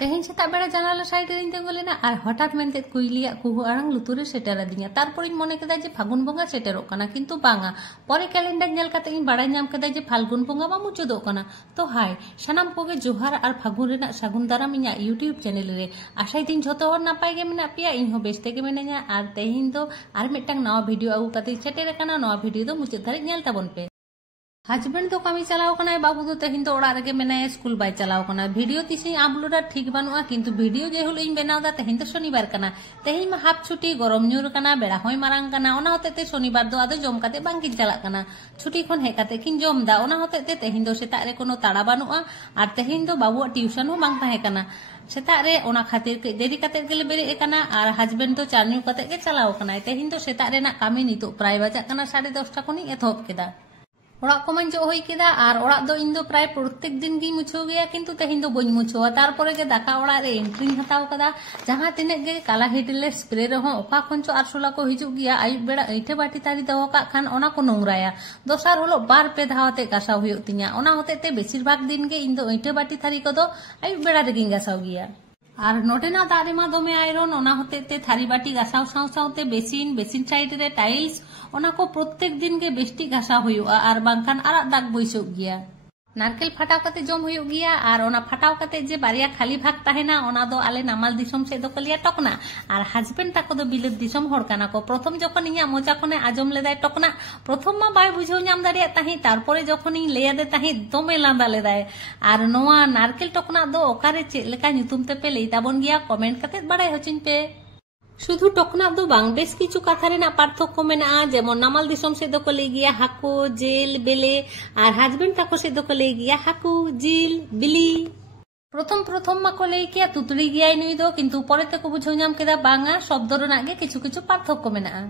तेहन सेता बेड़ा जानाला साइड रे तिंगु लेना और हठात मेनते कुइलिया कुहु आरांग लुतुरे सेटेर दिया तारपर मने केदा जे फागुन बंगा सेटेरोग काना किन्तु बांगा परे कैलेंडार नेल काते इन बाड़ाय नाम केदा जे फाल्गुन बंगा मा मुचादोग काना। तो हाय सानाम कोगे जोहार और फागुन रेना सागुन दाराम इᱧᱟ यूट्यूब चैनल रे आशाई दिन झोतो हर नापाय गे मेना पेया इन हो बेस तेगे मेनाña और तेहिन दो आर मिदटांग नवा भिडियो आगु काते सेटेर काना। नवा भिडियो दो मुचाद धारिज नेल ताबन पे। हस्बैंड तो कमी चलाव कना बाबू तो तेहिन तो ओड़ा रेगे मेनाय स्कूल बाय चलाव कना। भिडियो तिसिं आपलोडा ठीक बानुआ किन्तु भिडियो जे हुलो इन बनावदा तेहिन तो शनिवार कना। तेहिन मा हाफ छुट्टी गरम न्यूर कना बेड़ा होय मारांग कना ओना होतेते शनिवार दो आदो जम काते बांगिन चलाक कना। छुट्टी खन हेज काते किन जमदा ओना होतेते तेहिन दो सेता रे कोनो ताड़ा बानुआ और तेहिन दो बाबुआ ट्यूशन हो बांग ताहे कना। सेता रे ओना खातिर के देरी काते गेले बेरे कना और हस्बैंड तो चार न्यू काते के चलाव कना। तेहिन दो सेता रेना कामी नितो प्राय बाजाक कना 10:30 खनि एथोब केदा। ओड़ा को मां जो होई केदा और ओड़ा दो इन दो प्राय प्रत्येक दिन गी मुछो गया किन्तु तेहिन दो बई मुछोआ। तारपरे गे दाका ओड़ा रे एंट्री हताव कदा जहां तिने गे काला हिडले स्प्रे रे हो ओका खंचो आरसोला को हिजुग गया आयुब बेड़ा ऐठे बाटी तारी दहो का खान ओना को नोंगराया दोसार होलो बार पे धावते गासाव हुयो तिया ओना होतेते बेसिर भाग दिन गे इन दो ऐठे बाटी थारी को दो आयुब बेड़ा रे गिं गासाव गया। और नोटेना दारे मा दोमे आयरन ओना होतेते थारी बाटी गासाव साव सावते बेसिन साइड रे टाइल्स ओना को प्रत्येक दिन के बेस्टी घासा हुआ और बांखान आराग दाग बैसोग गया। नारकेल फटाव काते जम हुयो गया और ओना फटाव काते जे बारिया खाली भाग ताहेना ओना दो आले नामाल दिसम से दो कलिया टकना और हस्बैंड ताको दो बिलेत दिसम हर काना को। प्रथम जखन इᱧᱟ मोजा खने आजम लेदाय टकना प्रथम मा बाय बुझाव नाम दाड़िया ताही तारपरे जखन इन लेयादे ताही दोमे लांदा लेदाय। और नोआ नारकेल टकना दो ओकारे चेद लेका ᱧᱩᱛᱩᱢ तेपे लई ताबन गया कमेंट काते बाड़ाय होचिन पे। शुधु टकना दो बांग बेस किछु कथा रेना पार्थक्य मेना जेमन नामाल दिसम से दो को लई गया हाको जेल बेले और हस्बैंड ताको से दो को लई गया हाकू जिल बिली। प्रथम मा को लई किया तुतड़ी गया नुई दो किन्तु परेते को बुझाव नाम केदा बांगा शब्द रेना गे किछु किछु पार्थक्य मेना।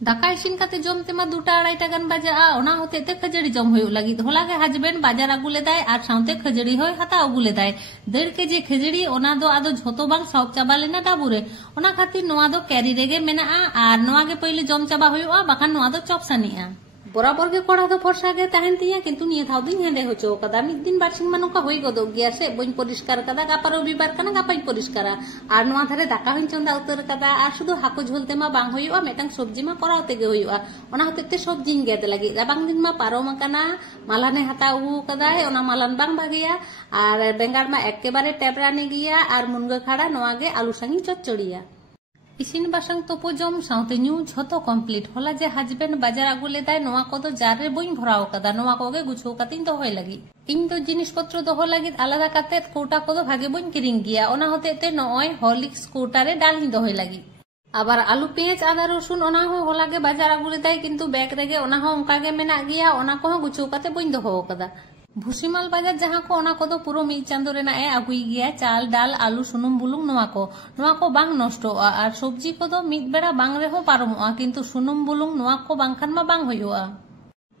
दाका इसिन काते जम तेमा 2-2:30 गान बाजा ओना होतेते खजड़ी जम हुयो लागिद होला गे हस्बैंड बाजार आगु लेदाय और साउते खजड़ी होय हाता आगु लेदाय 1.5 केजी खजड़ी ओना दो आदो झोतो बांग साउप चाबा लेना डाबुरे ओना खातिर नोआ दो कैरी रेगे मेना और नोआ गे पहिले जम चाबा हुयो बाखान नोआ दो चप सानिया। बराबर के कोड़ा दो फरसा गे ताहेन तिया किन्तु निया थाव दिन हेंदे होचो कदा मिद दिन बारसिंग मानुका होई गदो गया से बइन परिष्कार कदा गापा रविवार काना गापाई परिष्कारा और नोआ धारे दाका हइन चंदा उतर कदा और शुधु हाको झोलते मा बांग होयुआ मेटांग सब्जी मा करावते गे होयुआ ओना होतेते सब्जी गेद लागि राबांग दिन मा पारोम काना मालाने हाता उ कदा ओना मालान बांग भागिया और बेंगार मा एकेबारे टेबराने गया और मुनगा खाड़ा नोआ गे आलू सांगी चचड़िया। इसिन बासांग तोपो जम साउते न्यू झोतो कमप्लीट होला जे हस्बैंड बाजार आगु लेदाय नोआ को दो जार रे बइन भराव कदा नोआ कोगे गुछो कातिन दोहय लागि इन दो जिनिस पत्र दोहो लागि आलादा काते कोटा को दो भागे बइन किरिंग गिया ओना होतेते नय हॉर्लिक्स कोटा रे डाल हिं दोहय लागि। आबार आलू पेंयाज आदा रसुन ओना हो होला गे बाजार आगु लेदाय किन्तु बैग रेगे ओना हो ओंका गे मेना गिया ओना को गुछो काते बइन दोहो कदा। भूसीमाल बाजार जहां को ओना को दो पुरो मिद चांदो रेना ए आगुई गया चाल डाल आलू सुनुम बुलुंग नोआ को बांग नष्टोआ और सब्जी को दो मिद बेड़ा बांग रेहो पारमोआ किन्तु सुनुम बुलुंग नोआ को बांगखान मा बांग हुयुआ।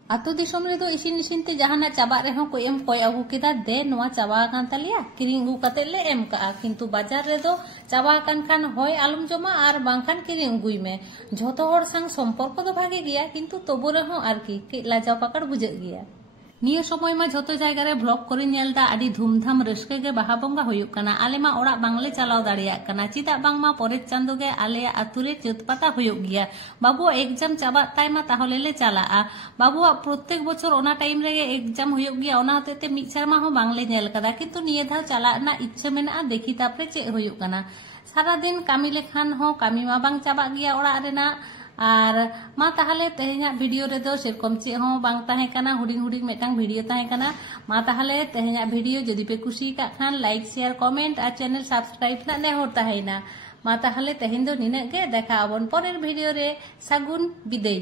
आतो दिसम रे दो इसिन इसिन ते जहाना चाबा रेहो को एम कोय आगु केदा दे नोआ चाबा कान तालिया किरिंग गु काते ले एम का किन्तु बाजार रे दो चाबा कान खान होय आलम जमा और बांगखान किरिंग गुई में झोतो हर संग संपर्क दो भागे गया किन्तु तबु रेहो आरकी के लाजाव पाकड़ बुझे गया। निये समय मा झोतो जायगा रे ब्लॉग करे नेलदा आडी धूमधाम रस्के गे बाहा बंगा हुयुक काना आले मा ओड़ा बांगले चलाव दाड़ियाक काना चिदा बांग मा परे चांदो गे आले आतु रे चौथ पाता हुयुक गया। बाबुआ एग्जाम चाबा ताय मा ताहले ले चलाआ बाबुआ प्रत्येक बछर ओना टाइम रे एग्जाम हुयुक गया ओना होतेते मिद सेरमा हो बांगले नेल कदा किन्तु निये धाव चला ना इच्छा मेना देखि तापरे चे हुयुक काना सारा दिन कामी लेखान हो कामी मा बांग चाबा गया ओड़ा रेना और मा ताहले तेहेኛ भिडियो रे दो सेरकम चे हो बांग ताहे काना हुडिंग हुडिंग मेटांग भिडियो ताहे काना मा ताहले तेहेኛ भिडियो जदि पे कुसी का खान लाइक शेयर कमेंट और चैनल सब्सक्राइब ना ने होर ताहेना मा ताहले तेहेñ दो निने गे देखा आबन परेर भिडियो रे सागुन बिदाय।